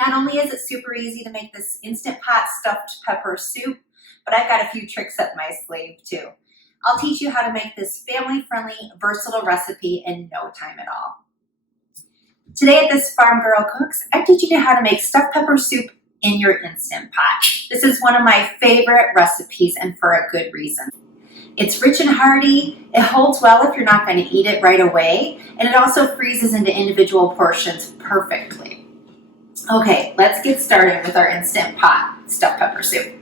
Not only is it super easy to make this Instant Pot stuffed pepper soup, but I've got a few tricks up my sleeve too. I'll teach you how to make this family-friendly, versatile recipe in no time at all. Today at This Farm Girl Cooks, I'm teaching you how to make stuffed pepper soup in your Instant Pot. This is one of my favorite recipes, and for a good reason. It's rich and hearty, it holds well if you're not going to eat it right away, and it also freezes into individual portions perfectly. Okay, let's get started with our Instant Pot stuffed pepper soup.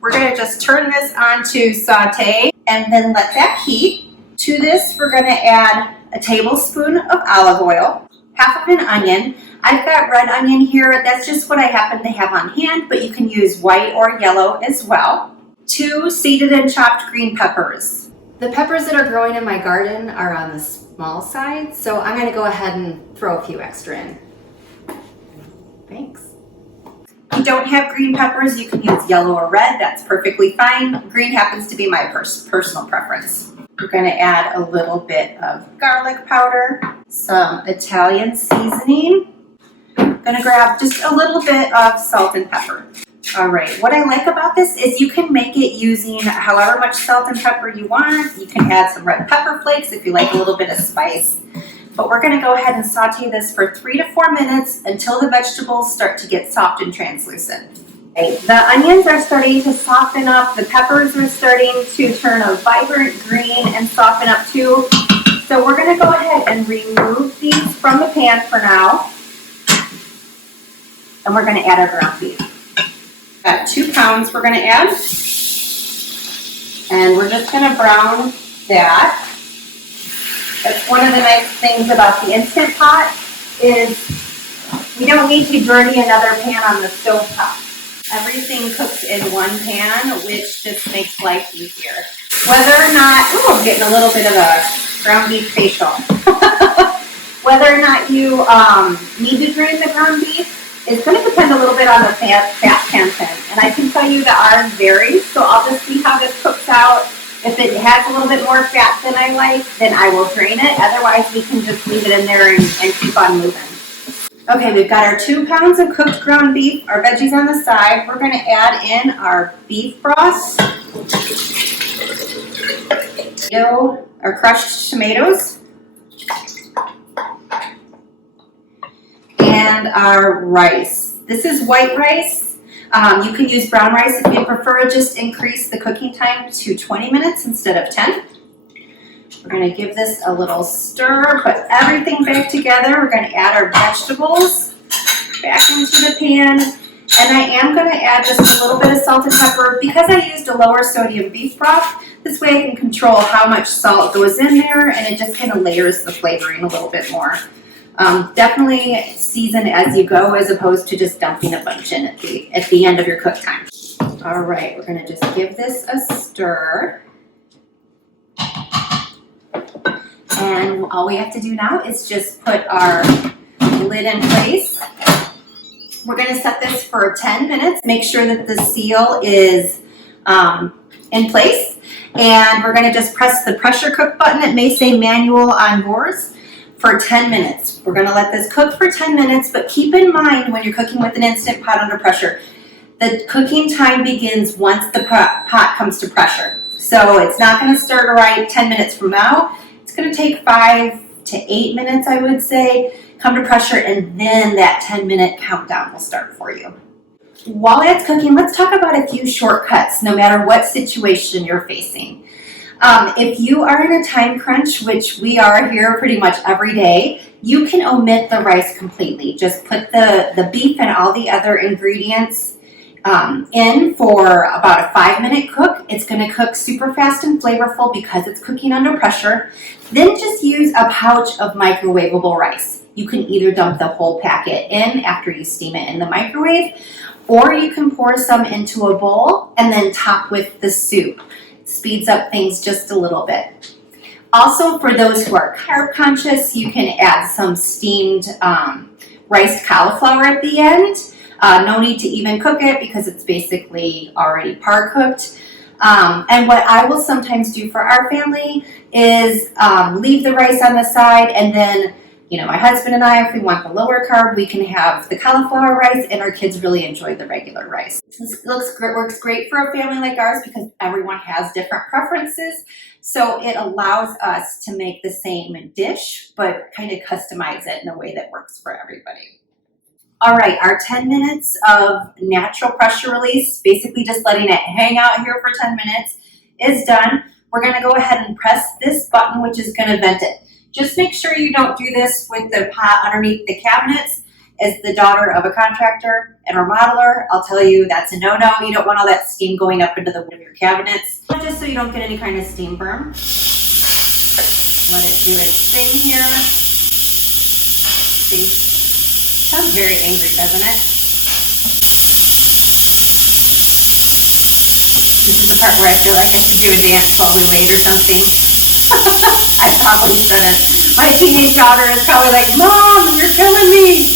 We're going to just turn this on to Sauté and then let that heat. To this, we're going to add a tablespoon of olive oil, half of an onion. I've got red onion here. That's just what I happen to have on hand, but you can use white or yellow as well. 2 seeded and chopped green peppers. The peppers that are growing in my garden are on the small side, so I'm going to go ahead and throw a few extra in. Thanks. If you don't have green peppers, you can use yellow or red. That's perfectly fine. Green happens to be my personal preference. We're going to add a little bit of garlic powder, some Italian seasoning. I'm going to grab just a little bit of salt and pepper. All right, what I like about this is you can make it using however much salt and pepper you want. You can add some red pepper flakes if you like a little bit of spice. But we're going to go ahead and saute this for 3 to 4 minutes until the vegetables start to get soft and translucent. Okay, the onions are starting to soften up. The peppers are starting to turn a vibrant green and soften up too. So we're going to go ahead and remove these from the pan for now. And we're going to add our ground beef. Got 2 pounds we're going to add. And we're just going to brown that. That's one of the nice things about the Instant Pot is we don't need to dirty another pan on the stove top. Everything cooks in one pan, which just makes life easier. Whether or not, oh, I'm getting a little bit of a ground beef facial. Whether or not you need to drain the ground beef is going to depend a little bit on the fat content. And I can tell you that ours varies, so I'll just see how this cooks out. If it has a little bit more fat than I like, then I will drain it. Otherwise, we can just leave it in there and keep on moving. Okay, we've got our 2 pounds of cooked ground beef, our veggies on the side. We're going to add in our beef broth, our crushed tomatoes, and our rice. This is white rice. You can use brown rice if you prefer. Just increase the cooking time to 20 minutes instead of 10. We're going to give this a little stir, put everything back together. We're going to add our vegetables back into the pan. And I am going to add just a little bit of salt and pepper. Because I used a lower sodium beef broth, this way I can control how much salt goes in there, and it just kind of layers the flavoring a little bit more. Definitely season as you go as opposed to just dumping a bunch in at the end of your cook time. All right, we're going to just give this a stir. And all we have to do now is just put our lid in place. We're going to set this for 10 minutes. Make sure that the seal is in place. And we're going to just press the pressure cook button. It may say manual on yours. For 10 minutes. We're going to let this cook for 10 minutes, but keep in mind when you're cooking with an Instant Pot under pressure, the cooking time begins once the pot comes to pressure. So it's not going to start right 10 minutes from now. It's going to take 5 to 8 minutes, I would say, come to pressure, and then that 10-minute countdown will start for you. While it's cooking, let's talk about a few shortcuts, no matter what situation you're facing. If you are in a time crunch, which we are here pretty much every day, you can omit the rice completely. Just put the beef and all the other ingredients in for about a 5-minute cook. It's going to cook super fast and flavorful because it's cooking under pressure. Then just use a pouch of microwavable rice. You can either dump the whole packet in after you steam it in the microwave, or you can pour some into a bowl and then top with the soup. Speeds up things just a little bit. Also, for those who are carb conscious, you can add some steamed riced cauliflower at the end. No need to even cook it because it's basically already par cooked. And what I will sometimes do for our family is leave the rice on the side and then You know, my husband and I, if we want the lower carb, we can have the cauliflower rice, and our kids really enjoy the regular rice. This works great for a family like ours because everyone has different preferences. So it allows us to make the same dish, but kind of customize it in a way that works for everybody. All right, our 10 minutes of natural pressure release, basically just letting it hang out here for 10 minutes, is done. We're gonna go ahead and press this button, which is gonna vent it. Just make sure you don't do this with the pot underneath the cabinets. As the daughter of a contractor and remodeler, I'll tell you that's a no-no. You don't want all that steam going up into the wood of your cabinets, just so you don't get any kind of steam burn. Let it do its thing here. See, sounds very angry, doesn't it? This is the part where I feel like I should do a dance while we wait or something. I probably shouldn't. My teenage daughter is probably like, Mom, you're killing me.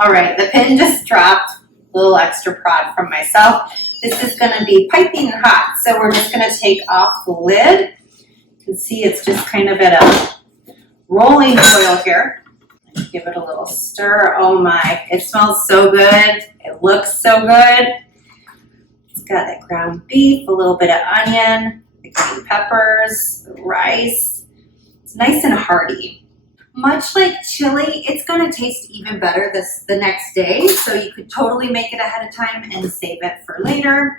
All right, the pin just dropped. A little extra prod from myself. This is gonna be piping hot, so we're just gonna take off the lid. You can see it's just kind of at a rolling boil here. Give it a little stir. Oh my, it smells so good. It looks so good. It's got that ground beef, a little bit of onion, the green peppers, the rice. It's nice and hearty. Much like chili, it's gonna taste even better the next day, so you could totally make it ahead of time and save it for later.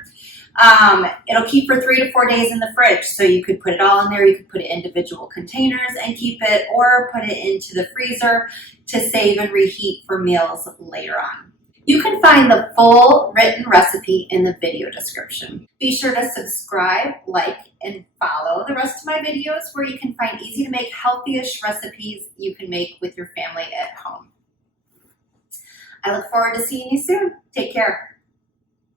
It'll keep for 3 to 4 days in the fridge, so you could put it all in there. You could put it in individual containers and keep it, or put it into the freezer to save and reheat for meals later on. You can find the full written recipe in the video description. Be sure to subscribe, like, and follow the rest of my videos where you can find easy to make healthy-ish recipes you can make with your family at home. I look forward to seeing you soon. Take care.